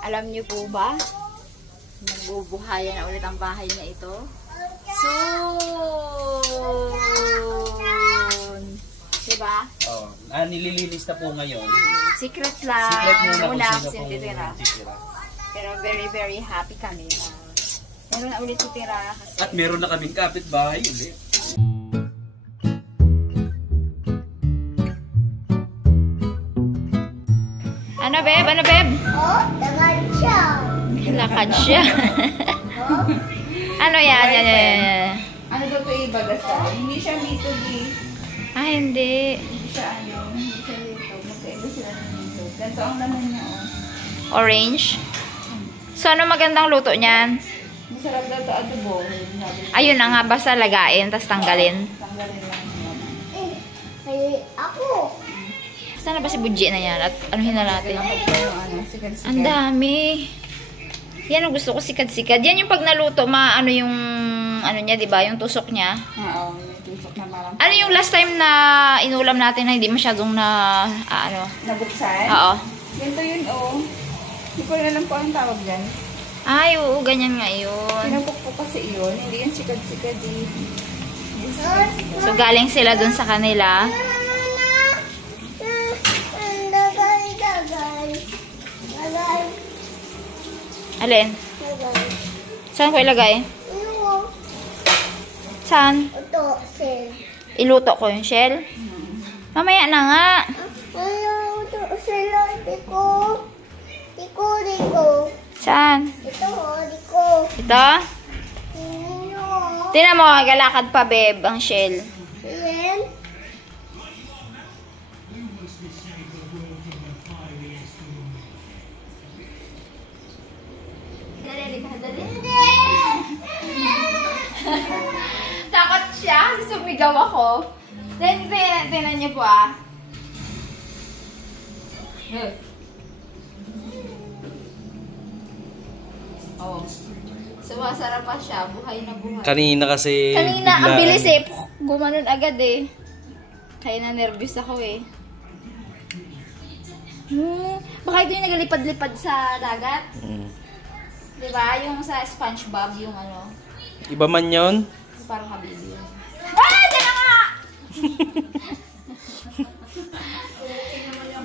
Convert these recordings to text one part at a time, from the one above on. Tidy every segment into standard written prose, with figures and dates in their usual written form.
Alam niyo po ba? Magbubuhayan na ulit ang bahay na ito. Soon! Diba? Oh, nililinis na po ngayon. Secret lang. Secret muna Kasi kung sino pong titira. Pero very, very happy kami na meron na ulit titira. Kasi At meron na kaming kapitbahay ulit. Ano, Beb? Ano, Beb? Oh, lakad siya. Lakad siya. Ano yan? Yan. Ano daw ito ibagasal? Hindi siya B2B. Ah, hindi. Hindi siya dito. Magkaiba sila ng dito. Ganito ang laman niya, oh. Orange. So, ano magandang luto niyan? Masarap daw ito adobo. Ayun na nga, basta lagain, tapos tanggalin. Tanggalin lang niya. Ay, ako. Saan na ba si Budji na yan? At anuhin na natin. Sikat-sikat. Ang dami. Yan ang gusto ko, sikad-sikad. Yan yung pag naluto, ano yung, ano niya, diba? Yung tusok niya. Oo, yung tusok na parang. Ano yung last time na inulam natin na hindi masyadong na, Nabuksan? Oo. Ganito yun, oh. Hindi ko alam po anong tawag dyan. Ay, oo, ganyan nga yun. Pinapukpok kasi yun. Hindi yan sikat-sikat eh. So, galing sila dun sa kanila. Alin? Saan ko ilagay? Saan? Ito, sir. Iluto ko yung shell? Mamaya na nga. Ano, ito, sila, diko. Diko. Saan? Ito, diko. Ito? Ano? Tingnan mo, galakad pa, Beb, ang shell. Yan. Takot siya. Sumigaw ako. Tingnan niyo po, ah. Oh. Sumasarap pa siya. Buhay na buhay. Kanina kasi... Kanina, ang bilis eh. Gumanon agad eh. Kaya na nervous ako eh. Baka ito yung nagalipad-lipad sa dagat. Diba? Yung sa SpongeBob, yung ano. Iba man yun? Parang habibi yun. Ah! Diyan na nga!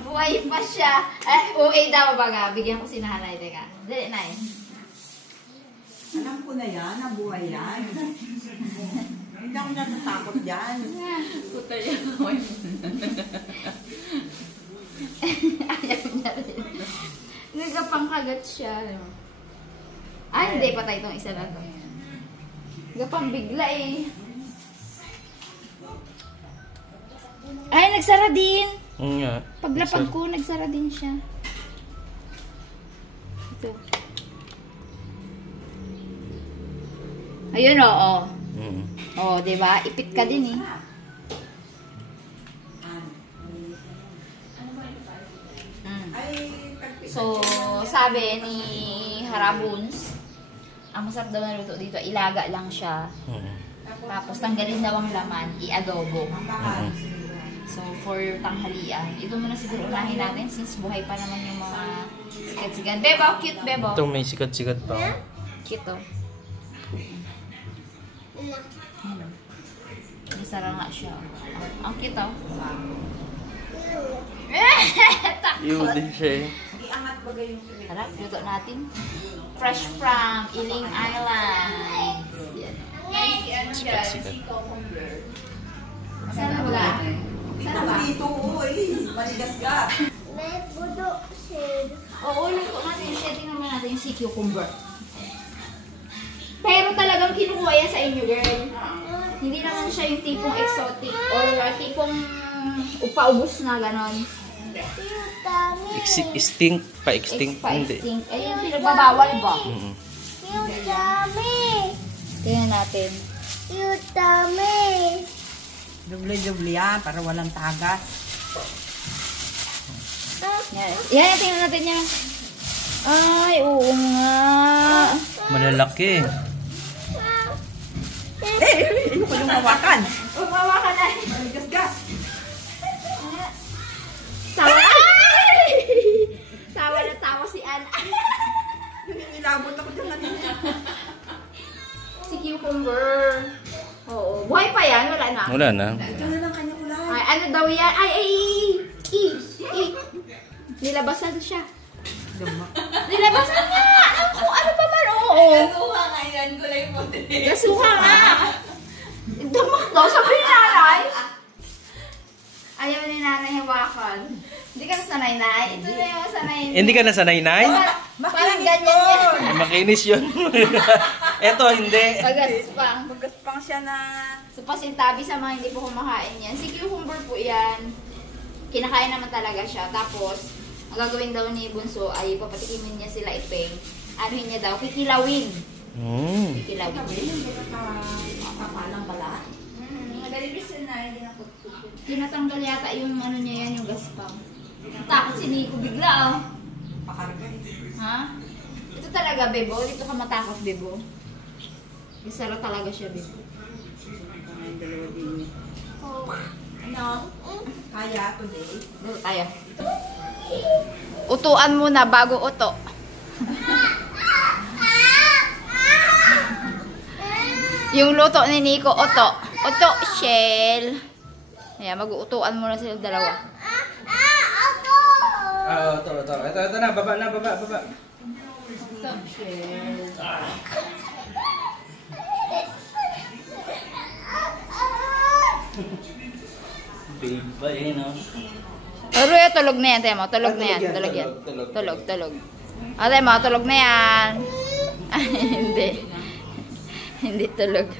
Buhay pa siya. Ay, okay daw baga. Bigyan ko si nanay. Teka. Dali na eh. Alam ko na yan, nabuhay yan. Hindi ako natatakot dyan. Puta yan. Ayaw niya rin. Nagapangkagat siya. Ay, hindi. Patay itong isa na to. Nagapang bigla eh. Ay, nagsara din. Nga. Paglapag ko, nagsara din siya. Ito. Ayun, oo. Oo, diba? Ipit ka din eh. So, sabi ni Harabuns, ang masarap daw na luto dito, ilaga lang siya. Tapos tanggalin daw ang laman, i-adobo. So, for tanghalian. Ito muna siguro unahin natin since buhay pa naman yung mga sikat-sikat. Bebo, cute, Bebo. Ito may sikat-sikat pa. Cute, oh. Masara nga siya. Ang cute, oh. Yun din siya eh. Harap, luto natin. Fresh from Iling Island. Sikat-sikat. Sana ba? Sana ba? Dito, uy, manigas ka. May budo, sir. Oo, luto natin siya. Tingnan naman natin yung sea cucumber. Pero talagang kinukuha yan sa inyo, girl. Hindi naman siya yung tipong exotic or tipong upaubos na ganon. Yung dami. Extinct pa, extinct. Hindi. Pa-extinct. Ayun, pinagbabawal ba? Yung dami. Tingnan natin. Yung dami. Doble-doble yan, para walang tagas. Yan. Yan, tingnan natin yan. Ay, oo nga. Malalaki. Ano ko yung hawakan? Umawa ka na. Manigas ka. Tawa. Tawa na tawa si Ana. inabot ako dyan kanina. Si cucumber. Oo. Buhay pa yan? Wala na? Wala na. Ito na lang kanya kulay. Ay, ano daw yan? Ay. Nilabasan siya. Nilabasan niya! Ano pa man? Oo. Gasuha nga yan, gulay mo din. Gasuha nga. Dumak daw, sabi ni nanay. Ayaw ni nanay hawakan. Hindi ka nasanay, nay. Ito na yung sanay. Hindi ka nasanay, Nay? Parang ganyan yan. Makinis yun. Eto, hindi. Pagaspang. Magaspang siya na... So, pasintabi sa mga hindi po kumakain yan. Si cucumber po yan. Kinakain naman talaga siya. Tapos, ang gagawin daw ni Bunso ay papatikimin niya sila ipeng. Anuhin niya daw, kikilawin. Kikilawin. Kapalang pala. Magalibis yun na, hindi na pagpupin. Tinatanggal yata yung ano niya yan, yung gaspang. Takot si Nico bigla Pakarga eh. Ha? Ito talaga, Bebo. Dito ka matakot, Bebo. Isara talaga siya, Bebo. Ang dalawa din. Ano? Kaya today? Dito tayo. Utuan muna bago uto. Yung luto ni Nico, uto. Uto, shell. Ayan, mag-uutuan muna sila dalawa. Ito na, baba. Babe ba eh, no? Pero yung tulog na yan, tayo mo. Tulog na yan. Tulog yan. Tulog. O, tayo mo, tulog na yan. Hindi. Hindi tulog.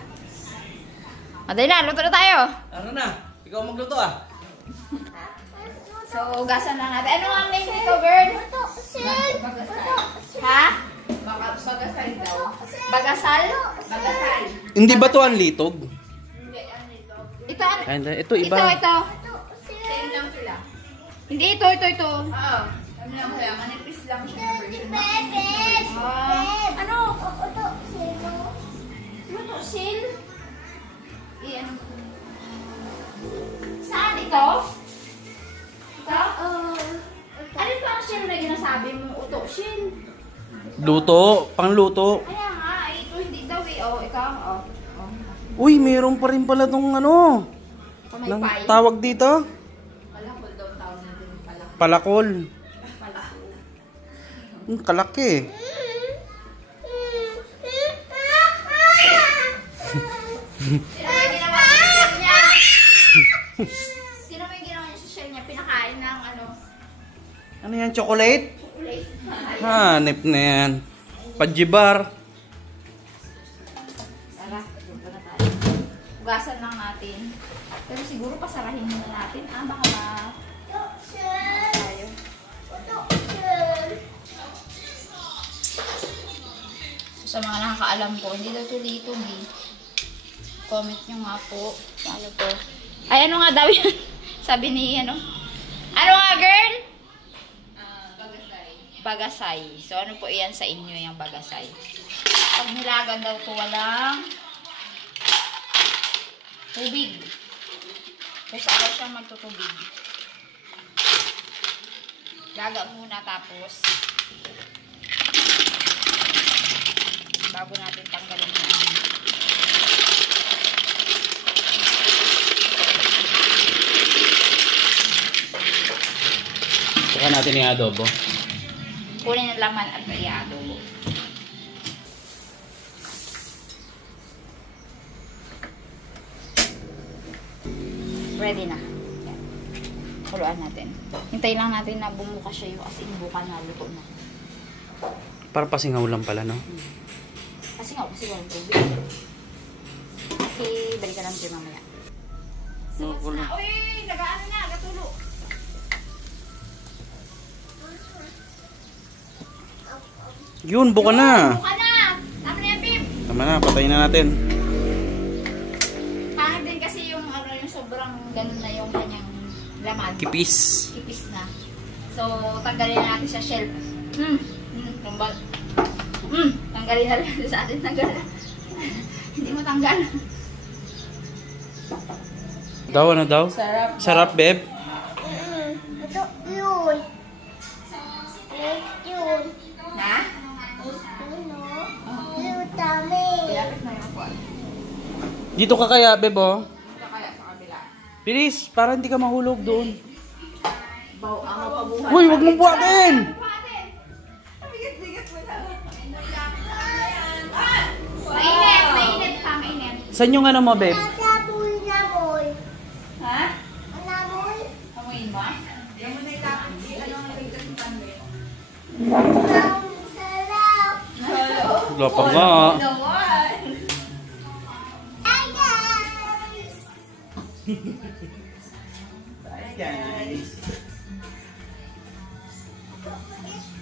O, tayo na, luto na tayo. Ano na? Ikaw magluto ah. So, ugasan lang natin. Ano ang name nito, girl? Ha? Bagasay daw. Bagasal? Bagasay. Hindi ba to ang litog? Ito, ano? Ay, ito iba. Ito. Same lang sila. Hindi, ito. Oo. Ano lang kaya, manipis lang siya na version. Ano? Sino? Luto, sil? Iyan. Saan ito? Ito? Ano ito ang shell na ginasabi mo? Uto, shell. Luto, pangluto. Kaya nga, ito hindi daw eh. Oh, ikaw, oh. Uy, meron pa rin pala tong ano. Nang Pamaypay. tawag dito? Palakol daw tawag natin yung palakol. Palakol. Palakol. Kalaki. Sino may ginawa niya sa shell niya? Sino may ginawa niya sa shell niya? Pinakain ng ano? Ano yan, chocolate? Chocolate. Hanip na yan. Pajibar. Tara, dito na tayo. Ugasan lang natin. Pero siguro pasarahin muna natin. Baka tayo. Sa mga nakakaalam po, hindi daw ito litog eh. Comment nyo nga po. Ano po? Ay, ano nga daw yun? Sabi ni, ano? Ano nga, girl? Bagasay. Bagasay. So, ano po iyan sa inyo, yung bagasay? Pag nilagan daw po, walang tubig. Tapos agad siyang magtutubig. Laga muna tapos bago natin tanggalin yung Saka natin yung adobo. kunin ang laman at i-adobo. Ready na. Yan. Kuluan natin. Hintayin lang natin na bumuka siya yung asin buka na luto na. Para pasingaw lang pala, no? Kasi walang tubig. Kasi balikan lang siya mamaya. Sabas na. Uy! Nagaan na! Gatulo! Yun, buka na. Buka na! Tama na yan, babe! Tama na, patayin na natin. Hangin din kasi yung, ano, yung sobrang ganun na yung kanyang laman. Kipis. Kipis na. So, tanggalin na natin sa shell. Tumbal. Tanggalin na rin sa atin. Tanggal. Hindi mo tanggal. Daw, ano daw? Sarap. Sarap, babe. Ito yun. Yun. Ha? Yun. Dito ka kaya, Bebo? Ito kaya sa kabila. Bilis, para hindi ka mahulog doon. Pabuhat. Uy, wag mong buhatin! Mainit pa, mainit. Saan yung ano mo, Beb? Naboy, naboy. Ha? Naboy. Amoyin mo? Yan mo na ilapit. Ano ang nagiging sa tanbe? Sarap. Wala pa nga. Naman! Hi, guys. Bye, guys.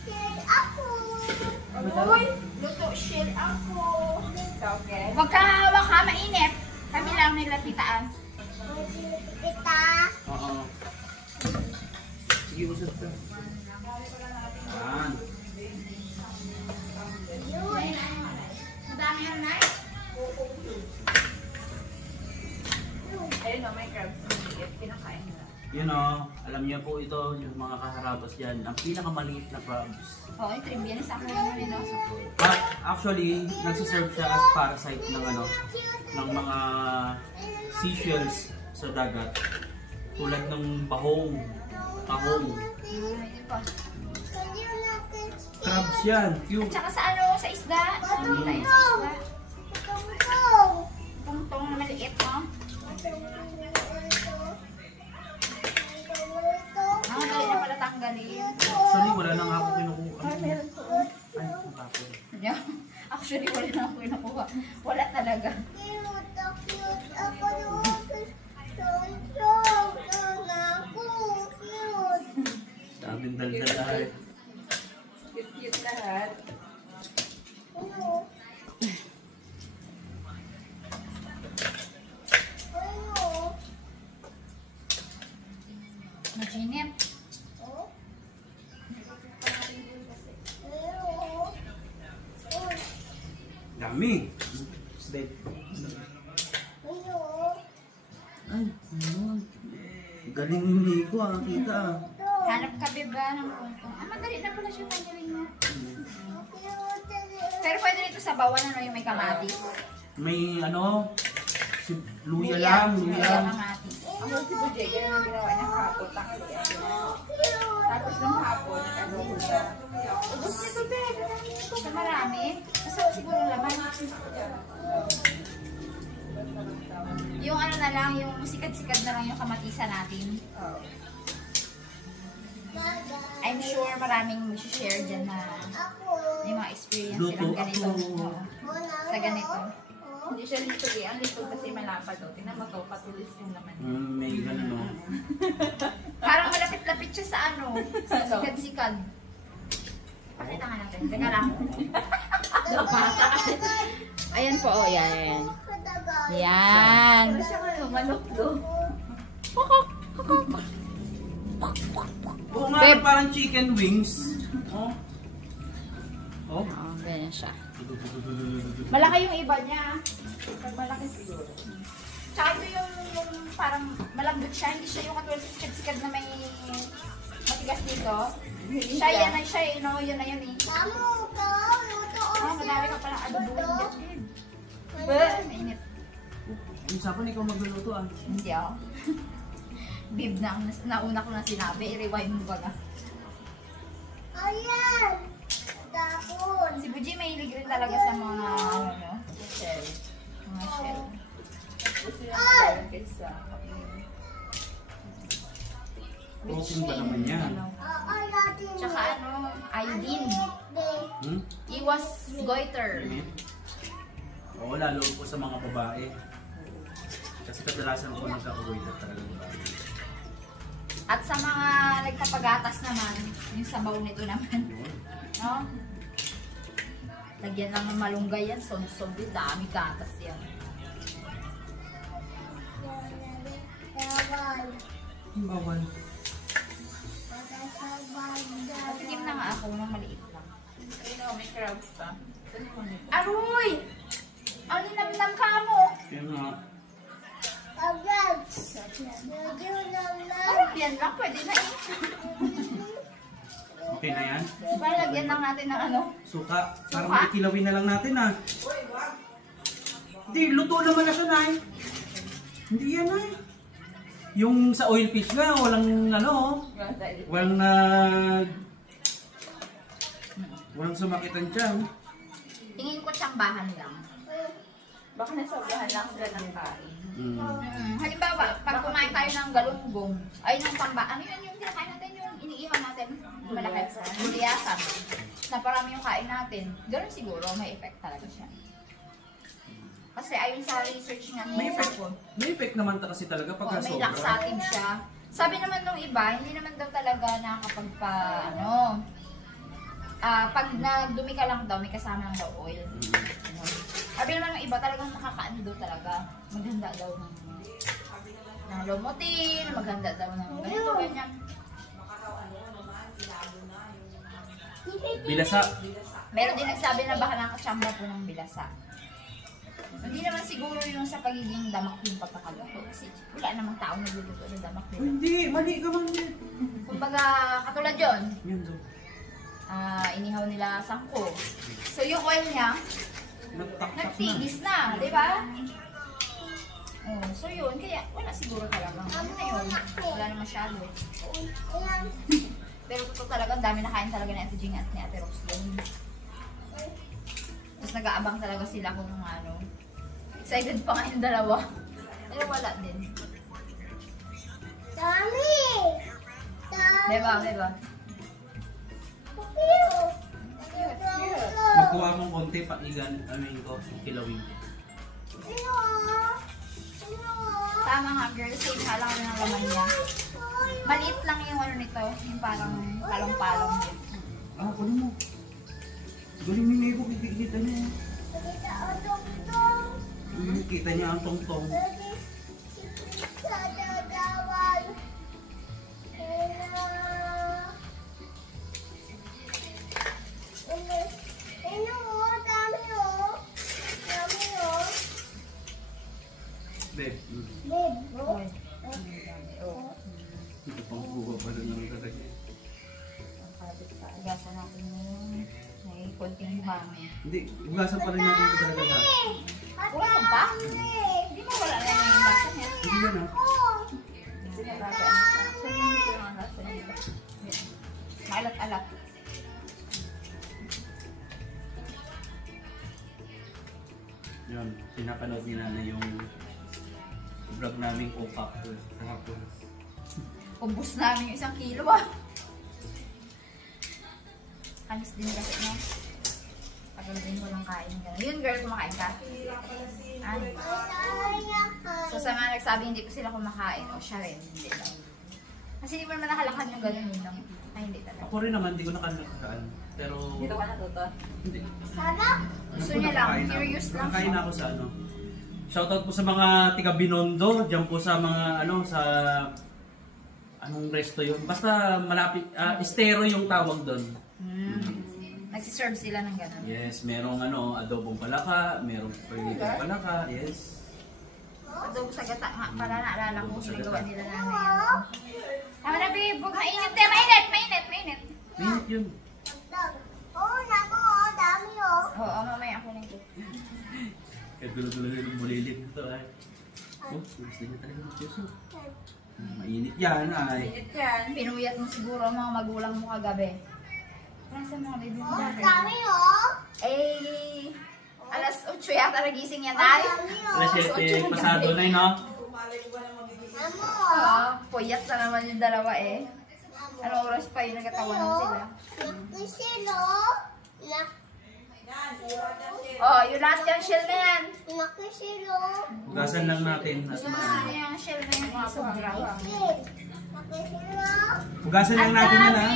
Share ako. Uy! Luto shell ako. Okay. Huwag ka mainit. Kami lang nilapitaan. Kita. Oo. Sige, usap ka. Yan. Yun. Madami yan, Nay. Ayun o, may crabs. Pinakain nila. Yun o, alam niyo po ito, yung mga kaharabas dyan, ang pinakamaliit na crabs. Oo, yung trivia na sa akin naman yun. But actually, nagsiserve siya as parasite ng ano, ng mga seashells sa dagat. Tulad ng bahong. Tahong. Yun pa. Crabs yan, At cute. saka sa ano, sa isda. Hindi tayo sa isda. Tungtong na maliit, no? Dali na pala tanggalin. Actually, wala na nga ako kinukuha. Ay, meron po. Ay, nakapon. Actually, wala na ako nakuha. Wala talaga. Daming daldal lahat. Cute-cute lahat. Maginip. Dami. Bed. Ay, ano? Galing ni ko ah, kita ah. Hanap ka, beba, ng kuntong. Madali na pala siya tanggalin niya. Pero pwede rito sa bawan, ano, yung may kamatis. May ano, si luya lang, Luya luya. kamatis. Ako si Bujay, ganun ang ginawa niya hapon. Tapos nung hapon, nag-asin siya. Ubus niya to, Beb. Sa marami, basta siguro laman. Yung ano na lang, yung sikat-sikat na lang yung kamatisan natin. I'm sure maraming mag-share dyan na may mga experience silang ganito. Oo. Sa ganito. Hindi siya lito eh. Ang lito kasi malapad to. Tingnan mo to, patulis yung laman. May ganun no. Parang malapit-lapit siya sa ano, sa sikad-sikad. Pakita nga natin. Teka lang. Napata. Ayan po, oh, yan. Yan. Ano siya ano, manok to? Oo nga, Babe. parang chicken wings. Oh. Oh. Oo, ganyan siya. Malaki yung iba niya. Pag malaki siguro. Tsaka ito yung parang malambot siya. Hindi siya yung katulad sa sikad-sikad na may matigas dito. Siya yan na siya eh, no? Yun na yun eh. Madami ka palang adobo. Mainit. Yung sapon, ikaw magluluto ah. Hindi ako. Bib na, nauna ko na sinabi. I-rewind mo ba na? Ayan! Tapon! Si Buji mahilig rin talaga sa mga ano, no? Shell. Mga shell. Gusto niya magaling kaysa. Protein pa naman yan. Tsaka ano, iodine. Hmm? Iwas goiter. Oo, lalo po sa mga babae. Kasi kadalasan ako nagkakagoiter talaga babae. At sa mga nagpapagatas naman, yung sabaw nito naman. No? Lagyan lang ng malunggay yan. Son-son din. Dami gatas yan. Bawal. Patikim na nga ako ng maliit lang. Ayun o, may crabs pa. Saan mo nito? Aroy! Ang linamnam ka mo! Kaya nga. Yan lang, pwede na eh. Okay na yan? Diba, lagyan lang natin ng ano? Suka. Para makikilawin na lang natin ah. Hindi, luto naman na siya, Nay. Hindi yan, Nay. Yung sa oil fish nga, walang ano, walang sumakitan siya. Tingin ko tsambahan lang. Baka nasobrahan lang sila ng kain. Halimbawa, pag kumain tayo ng galunggong, ay ng ano yun yung kinakain natin, yung iniiwan natin, malaki sa buliyasan, na parami yung kain natin. Ganun siguro, may effect talaga siya. Kasi ayon sa research nga May niya effect, may effect naman kasi talaga pagka may sobra. laxative siya. Sabi naman nung iba, hindi naman daw talaga nakakapagpa, pag nagdumi ka lang daw, may kasama lang daw oil. Sabi naman ng iba, talagang nakakaano daw talaga. Maghanda daw ng lomotin, maghanda daw ng ganito, ganyan. Bilasa. Meron din nagsabi na baka nakatsamba po ng bilasa. Hindi naman siguro yung sa pagiging damak yung pagkakaluto. Kasi wala namang taong nagluluto ng damak nila. Hindi, mali ka man din. Kumbaga, katulad yun, Yan daw. inihaw nila sangko. So yung oil niya, Nagtaktak na. nagtigis na, di ba? Oh, so yun, kaya wala siguro talaga. Ano na yun? Wala na masyado. Pero totoo talaga, ang dami na kain talaga ni Ate Jing at ni Ate Roxlyn. Tapos nag-aabang talaga sila kung ano. Excited pa nga yung dalawa. Pero wala din. Dami! Diba? Diba? Magkuha mong konti, pakigan, ko, kilawin ko. Tama nga girl, same nga lang ng laman niya. Maliit lang yung ano nito, yung parang palong-palong din. Kuno mo. Galing ni Nego, kikita niya. Kita niya ang tong-tong. Babe, ito pang buha pa rin naman talaga. Hugasan natin yung may konting buhangin. Hindi, hugasan pa rin natin ito talaga lahat. Hugasan pa? Hindi mo wala na yung hugasan niya. Hindi yan Sinaragaan siya. So, hindi ko yung lasa nila. Maalat-alat. Yun, pinapanood ni Nanay yung vlog namin cook-up kahapon. Ubus namin yung 1 kilo ah. Alis din kasi no. Pagod din ko lang kain. Yun girl, kumakain ka? Ay. So sa mga nagsabi hindi ko sila kumakain o siya rin, hindi daw. Kasi hindi mo naman nakalakad yung gano'n yun lang. Ay hindi talaga. Ako rin naman, hindi ko nakalakaan. Pero, Dito ka natuto? hindi. Gusto niya lang, curious lang Nakakain siya. ako sa ano. Shoutout po sa mga tiga Binondo, diyan po sa mga sa anong resto yun. Basta malapit, estero yung tawag doon. Nagsiserve sila ng gano'n. Yes, merong adobong palaka, merong pernitong palaka, yes. Adobo sa gata nga, para naalala ko Adobo sa ginagawa gata. nila namin. Tama na babe, huwag mainit. Mainit, mainit, mainit. Minit yun. Oo, mamaya ako nito. Kaya dulo-dulo yung bulilit nito ay. Gusto niya talaga ng puso. Mainit yan ay. Init yan. Pinuyat mo siguro ang mga magulang mo kagabi. Nasaan mga baby mo dati? Eh, alas 8 yata nagising yan ay. Alas 7 pasado na yun, no? Puyat na naman yung dalawa eh. Anong oras pa yung nagkatawanan sila? Oh, yung lahat yung shell na yan. Hugasan lang natin. Ano yung shell na yan? Sobrang. Hugasan lang natin yan, ha?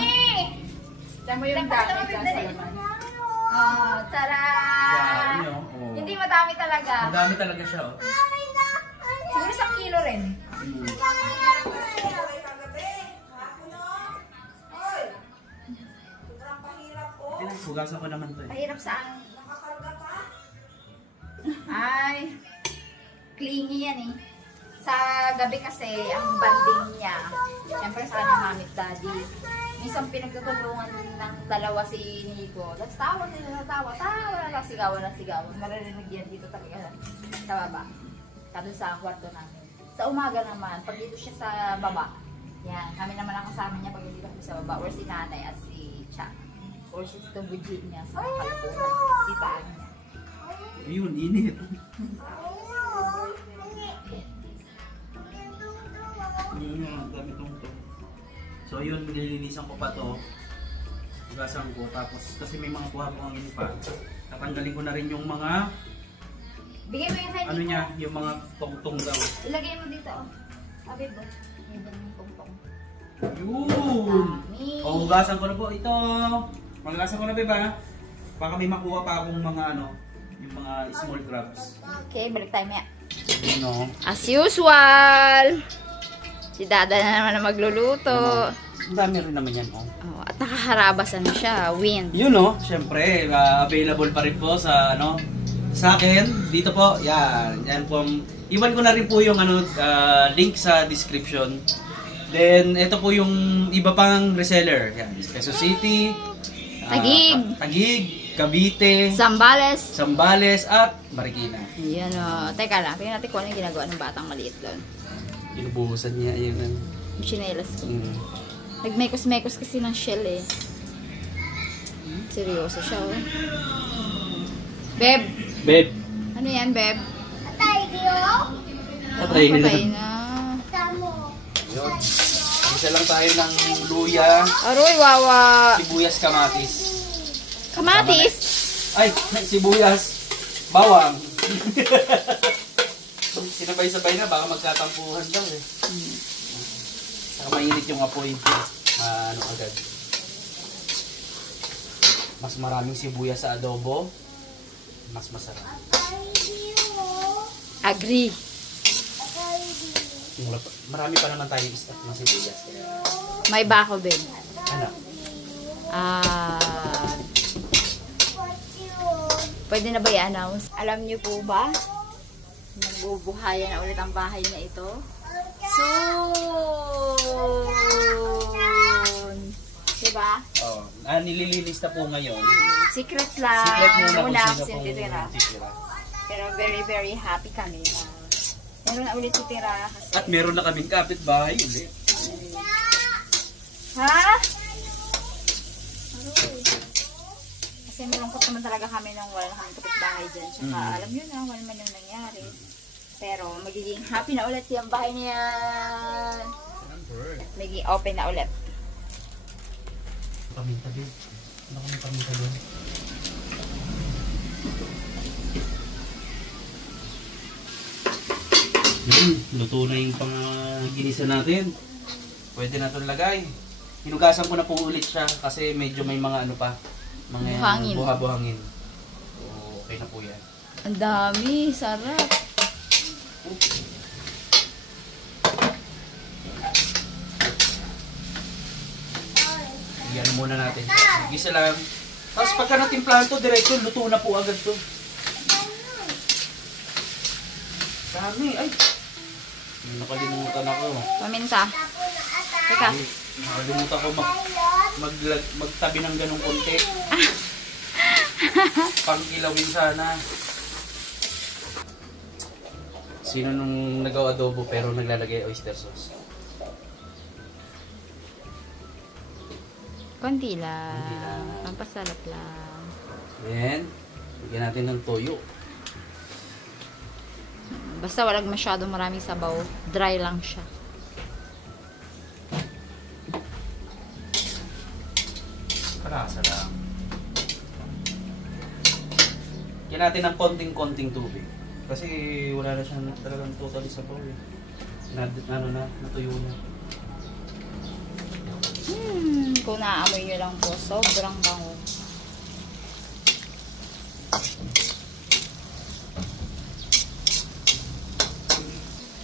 Diyan mo yung dami dyan sa laman. Oh, tara! Dami, oh. Oh. Hindi madami talaga. Madami talaga siya, oh. Siguro 1 kilo rin. Hugasan ko naman to, eh. Mahirap saan? Ay, clingy yan eh. Sa gabi kasi, ang banding niya, siyempre sana mami at daddy. Minsan pinagtutulungan ng dalawa si Nico. Tapos tawa sila, tawa lang, sigawan. Maririnig yan dito talaga sa baba. Doon sa kwarto namin. Sa umaga naman, pag dito siya sa baba, yan, kami naman ang kasama niya pag dito kami sa baba, or si nanay at si Cha. Or si Tito Virginia sa kalpunan. Titaan niya. Ayun, init. Dami tong. So yun, nililinisan ko pa to. Hugasan ko. Tapos, kasi may mga buha-buhangin pa. Tatanggalin ko na rin yung mga, Bigay mo yung kay ano Nico. niya, yung mga tong-tong daw. Ilagay mo dito, oh. Sabi ba? May daming tong-tong. Yun! Dami. O, hugasan ko na po ito. Hugasan ko na, beba. Baka may makuha pa akong mga ano, yung mga small crabs. Okay, balik tayo maya. Yun o. As usual! Si Dada na naman na magluluto. Ang dami rin naman yan, oh. Oh, at nakaharabas ano siya, wind. Yun o, syempre, available pa rin po sa ano, sa akin, dito po, yan po, iwan ko na rin po yung ano, link sa description. Then, ito po yung iba pang reseller, yan, Quezon City, Taguig, Cavite, Zambales, at Marikina. Yan o, teka lang, tingnan natin kung ano yung ginagawa ng batang maliit doon. Inubuhusan niya, yun. Chinelas ko. Nagmekos-mekos kasi ng shell eh. Seryoso siya oh. Beb. Ano yan, Beb? Patay Patay na. Yun. Isa lang tayo ng luya, Aroy, wawa. sibuyas, kamatis. Kamatis? Ay, sibuyas, bawang. Sinabay-sabay na, baka magkatampuhan daw eh. Saka mainit yung apoy. Ano agad. Mas maraming sibuyas sa adobo, mas masarap. Agree. Marami pa naman tayong stock ng sibuyas. May bako, Beb. Ano? Pwede na ba i-announce? Alam niyo po ba? Magbubuhayan na ulit ang bahay na ito. Soon! Diba? Oo. Nililinis na po ngayon. Secret lang. Secret muna Muna kung ako sino pong titira. titira. Pero very, very happy kami na meron na ulit titira. Kasi... At meron na kaming kapitbahay ulit. Ha? Kasi malungkot naman talaga kami nung wala na kami kapitbahay dyan. Tsaka alam nyo na, wala man yung nangyari. Pero magiging happy na ulit yung bahay niya. Magiging open na ulit. Paminta din. Ano kami paminta doon? Luto na yung ginisa natin. Pwede na itong lagay. Hinugasan ko na po ulit siya kasi medyo may mga ano pa. Mga Buhangin. buha-buhangin. So, okay na po yan. Ang dami, sarap. Iyan muna natin. Gisa lang. Tapos pagka natimplahan to, diretso, luto na po agad to. Dami. Ay! Nakalimutan ako. Paminta. Teka. Nakalimutan ko magtabi ng ganong konti. Pang-ilawin sana. Sino nung nagawa adobo pero naglalagay oyster sauce? Konti lang. Pampasarap lang. Then, bigyan natin ng toyo. Basta walang masyadong maraming sabaw. Dry lang siya. Kalasa lang. Bigyan natin ng konting-konting tubig. Kasi wala na siyang talagang totally sabaw eh. Natuyo na. Kung naaamoy nyo lang po, sobrang bango.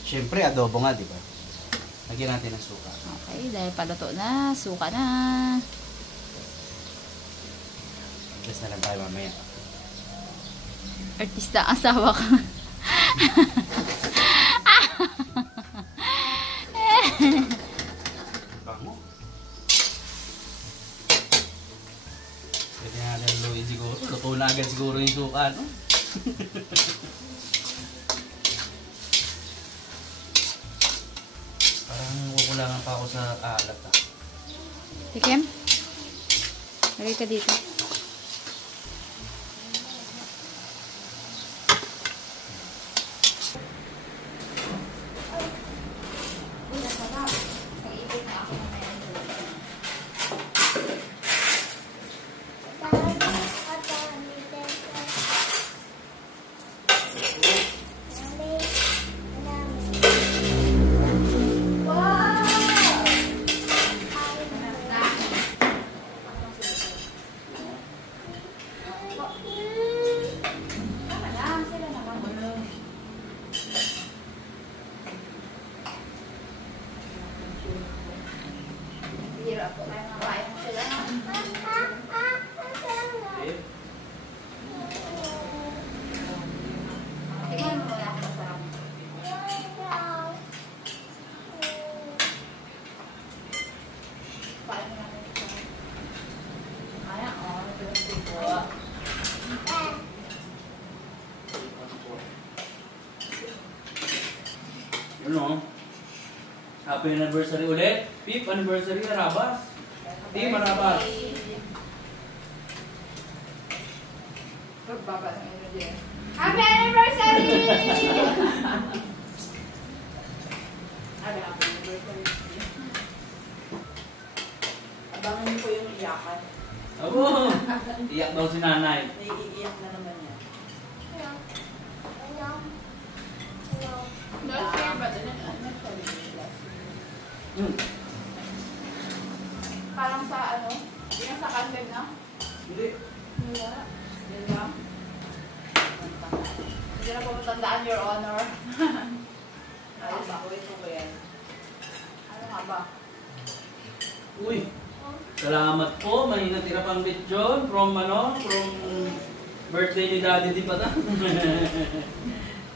Siyempre, adobo nga, di ba? Lagyan natin ng suka. Okay, dahil paluto na, suka na. Yes na lang tayo mamaya. Artista ang asawa ko. Bango. agad siguro yung suka, no? Parang kukulangan pa ako sa alat, ah. Tikim? Lagay ka dito. Hirap po tayo nakain mo sila. Tingnan mo kaya ako masarap. Paano natin ito? Ayan, ito yung tipo. Yun, no? Happy anniversary ulit. 5th anniversary, Harabas. Team Harabas. Baba ng energy. Happy anniversary! Happy anniversary. Abangan niyo po yung iyakan. Abo! Iyak daw si nanay. Naiiyak na naman yan. Last year ba? Nag-sabi nila. Parang sa ano? Yung sa kantin na? Hindi. Wala. Yun lang. Hindi na po matandaan, Your Honor. Ayos ako ito ko yan. Ano nga ba? Uy! Salamat po. May natira pang lechon from birthday ni Daddy Di pata.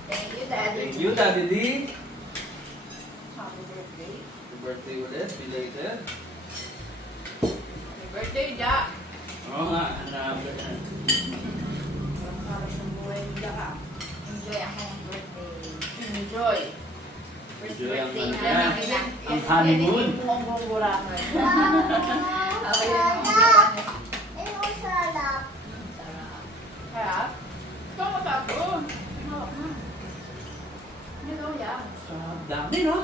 Thank you, Daddy. Thank you, Daddy Di. Happy birthday. Happy birthday ulit. Belated. Happy birthday, Jack. Oo nga. Hanap. Ang sarap ng buhay nila ka. Enjoy ang kanyang birthday. Enjoy. First Enjoy ang birthday ano na yan. namin. Ang honeymoon. Hindi mo ang gugurakan. Okay lang ang ginawa niya. Sarap. Sarap. Kaya? Ito ang masarap doon. Hawak na. Ano daw yan? Dami, no?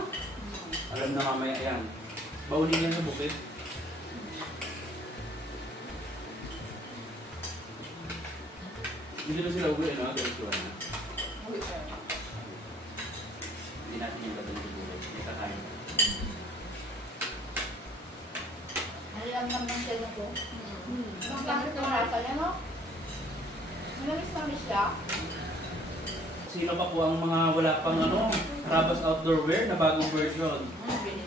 Alam na mamaya yan. Baunin yan sa bukid. Hindi na sila uwi, no? Ganito na. Uy, sir. Hindi natin yung gagawin siguro. May kakain. Alam naman siya ko. Ang bakit ng rasa niya, no? Manamis-namis siya. Sino pa po ang mga wala pang Harabas outdoor wear na bagong version?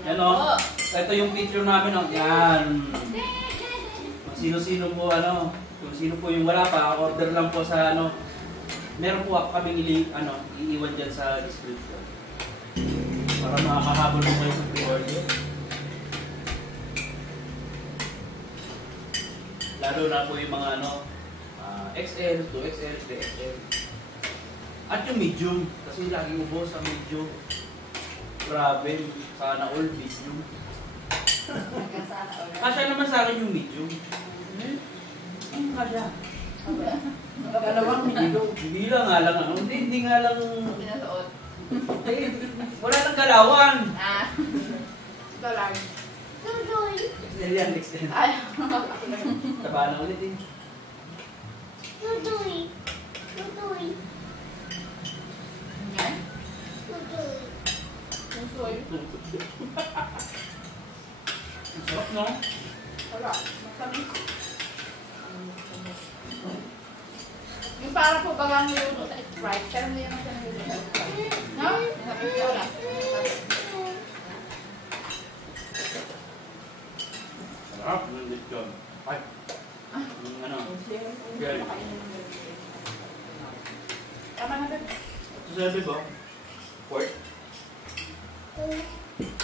Yan o. Ito yung picture namin. Yan. Sino-sino po kung sino po yung wala pa, order lang po sa meron po kaming iiwan dyan sa description. Para makakahabol mo kayo sa pre-order. Lalo na po yung mga XL, 2XL, 3XL. At yung medium, kasi laging ubos sa medium. Grabe, sana all medium. Kasya naman sa akin yung medium. Kasya. Dalawang medium. Hindi lang nga lang, hindi nga lang, Pinasuot. wala lang galawan. Ah. Ito lang. Tuloy. XL yan, XL. Ay. Taba na ulit eh. Tuloy. Tuloy. Yan. Tuloy. Pusoy. Ang sarap, no? Wala. Masamis. Yung para po bagang niluto sa Sprite. Pero hindi naman siya niluto sa Sprite. No? Nasabi siya wala. Sarap, ng lechon. Ay. Yung girl. Tama na ba? Ito sabi ba? Pork?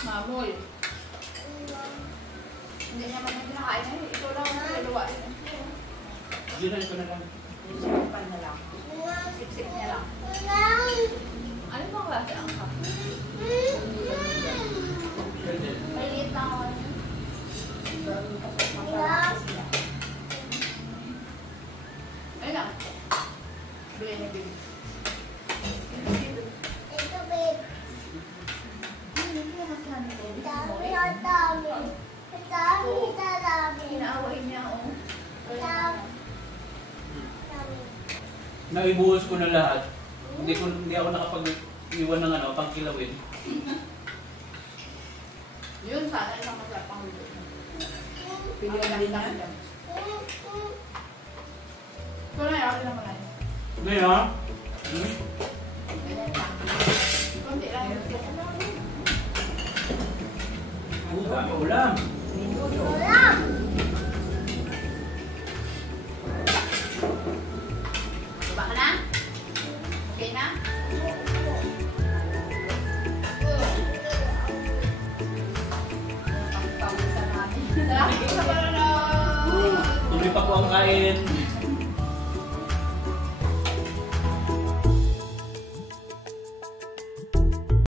Mamoy. Hindi naman yung kinakain na. Ito lang ang niluluwa. Hindi na, ito na lang. Sinipan na lang. Sip-sip niya lang. Nang. Ano bang klase ang cup? Maliit lang ako. Ayun lang. Bili na bili. Ito, babe. Dami na dami. Dami na dami. Inaaway niya ako. Dami. Naibuhos ko na lahat. Hindi ako nakapag-iwan ng ano, pangkilawin. Yun, sana isang masarap pang luto. Pilihan din yan. Ito na yun, ako naman. Ngayon, Ganyan lang. Kunti lang yung tip. dami ulam. Wala. Baba ka na? Okay na? Pawisan namin. Tara, isa pa na. Tuloy pa po ang kain.